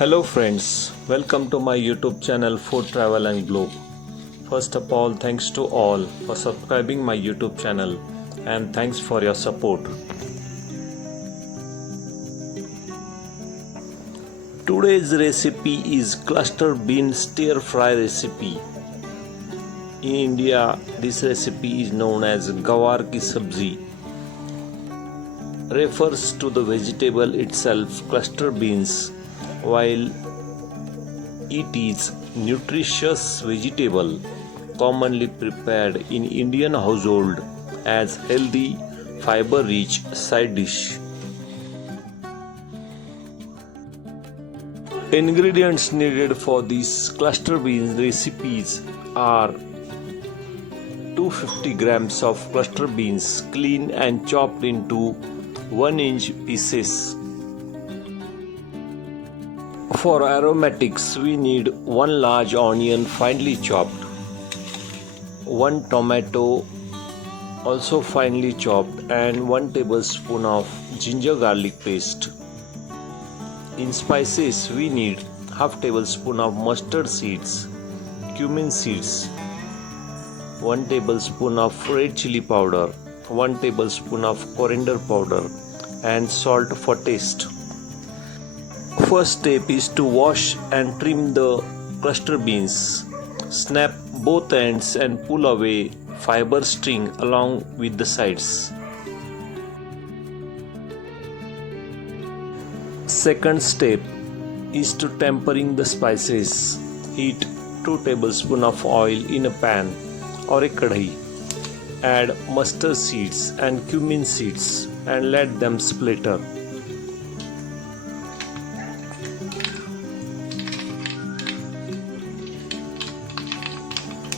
Hello friends, welcome to my YouTube channel Food Travel and Globe. First of all, thanks to all for subscribing my YouTube channel and thanks for your support. Today's recipe is cluster bean stir fry recipe. In India, this recipe is known as Gawar Sabzi. Refers to the vegetable itself, cluster beans, while it is nutritious vegetable commonly prepared in Indian household as healthy fiber rich side dish. Ingredients needed for these cluster beans recipes are 250 grams of cluster beans cleaned and chopped into 1-inch pieces. For aromatics, we need 1 large onion finely chopped, 1 tomato also finely chopped, and 1 tablespoon of ginger garlic paste. In spices, we need half tablespoon of mustard seeds, cumin seeds, 1 tablespoon of red chili powder, 1 tablespoon of coriander powder, and salt for taste. First step is to wash and trim the cluster beans. Snap both ends and pull away fiber string along with the sides. Second step is to tempering the spices. Heat 2 tablespoons of oil in a pan or a kadhi. Add mustard seeds and cumin seeds and let them splatter.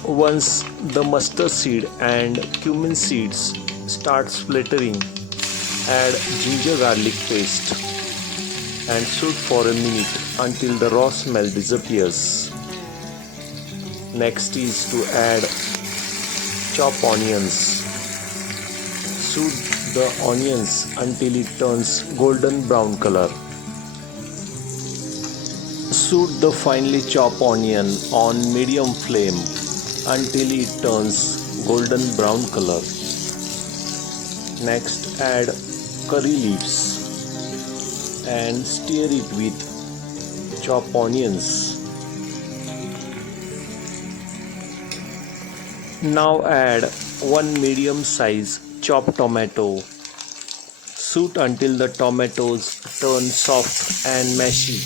Once the mustard seed and cumin seeds start splattering, add ginger garlic paste and shoot for a minute until the raw smell disappears. Next is to add chopped onions. Shoot the onions until it turns golden brown color. Shoot the finely chopped onion on medium flame until it turns golden brown color. Next, add curry leaves and stir it with chopped onions. Now add 1 medium size chopped tomato. Shoot until the tomatoes turn soft and mushy.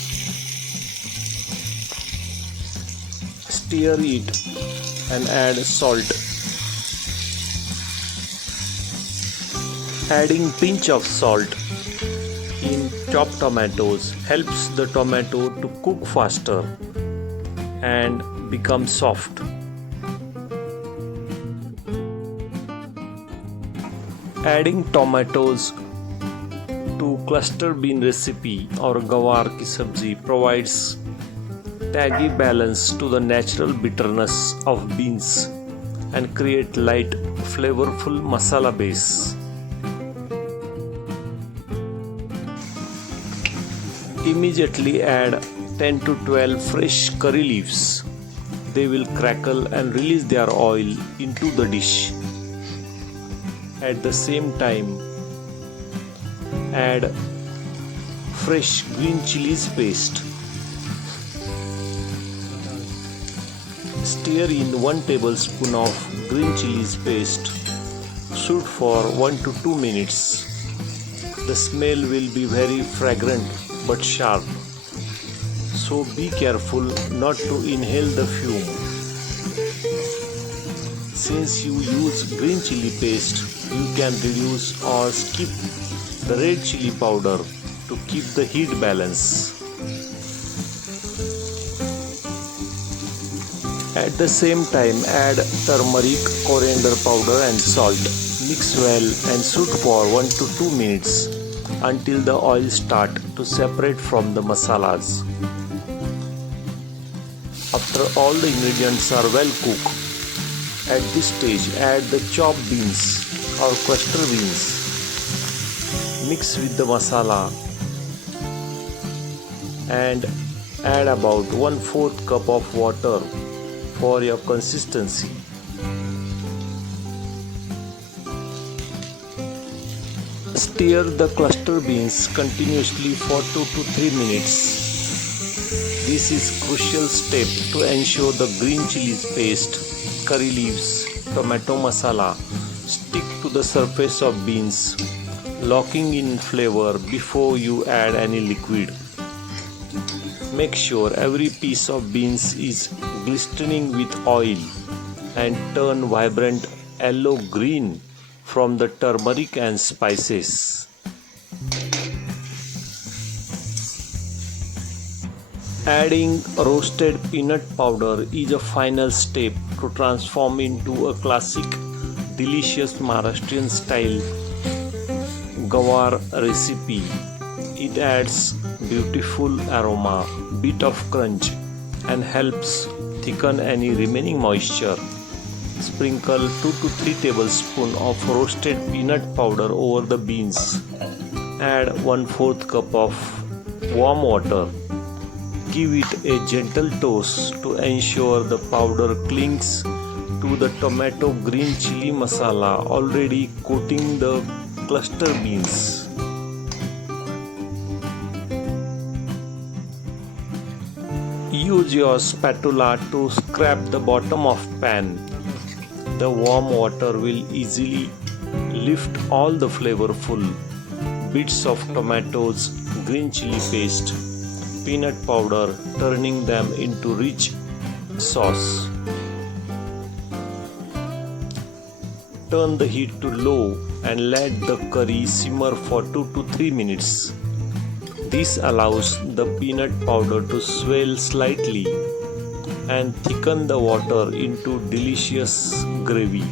Stir it and add salt. Adding pinch of salt in chopped tomatoes helps the tomato to cook faster and become soft. Adding tomatoes to cluster bean recipe or Gawar ki Sabzi provides tangy balance to the natural bitterness of beans and create light, flavorful masala base. Immediately add 10 to 12 fresh curry leaves. They will crackle and release their oil into the dish. At the same time, add fresh green chilies paste. Stir in 1 tablespoon of green chilies paste. Shoot for 1 to 2 minutes. The smell will be very fragrant but sharp, so be careful not to inhale the fume. Since you use green chili paste, you can reduce or skip the red chili powder to keep the heat balance. At the same time, add turmeric, coriander powder and salt. Mix well and shoot for 1 to 2 minutes until the oil start to separate from the masalas. After all the ingredients are well cooked, at this stage add the chopped beans or cluster beans. Mix with the masala and Add about 1/4 cup of water for your consistency. Stir the cluster beans continuously for 2 to 3 minutes. This is crucial step to ensure the green chilies paste, curry leaves, tomato masala stick to the surface of beans, locking in flavor before you add any liquid. Make sure every piece of beans is glistening with oil and turn vibrant yellow-green from the turmeric and spices. Adding roasted peanut powder is a final step to transform into a classic, delicious Maharashtrian style Gawar recipe. It adds beautiful aroma, bit of crunch, and helps thicken any remaining moisture. Sprinkle 2 to 3 tablespoons of roasted peanut powder over the beans. Add 1/4 cup of warm water. Give it a gentle toast to ensure the powder clings to the tomato green chili masala already coating the cluster beans. Use your spatula to scrape the bottom of pan. The warm water will easily lift all the flavorful bits of tomatoes, green chili paste, peanut powder, turning them into rich sauce. Turn the heat to low and let the curry simmer for 2 to 3 minutes. This allows the peanut powder to swell slightly and thicken the water into delicious gravy.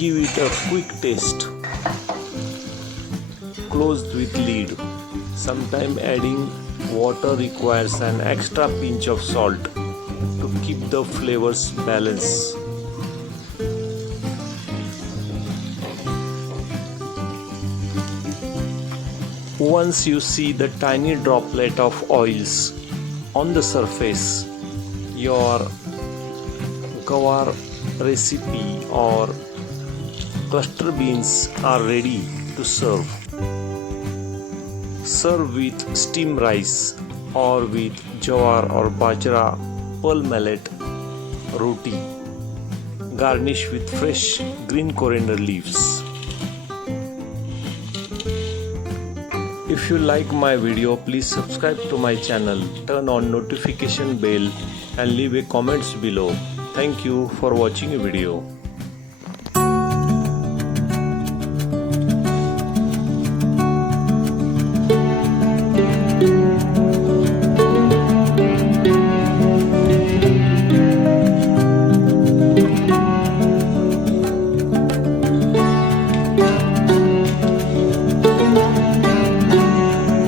Give it a quick taste. Close with lid. Sometimes adding water requires an extra pinch of salt to keep the flavors balanced. Once you see the tiny droplet of oils on the surface, your Gawar recipe or cluster beans are ready to serve. Serve with steamed rice or with jawar or bajra pearl millet roti. Garnish with fresh green coriander leaves. If you like my video, please subscribe to my channel, turn on notification bell and leave a comments below. Thank you for watching a video.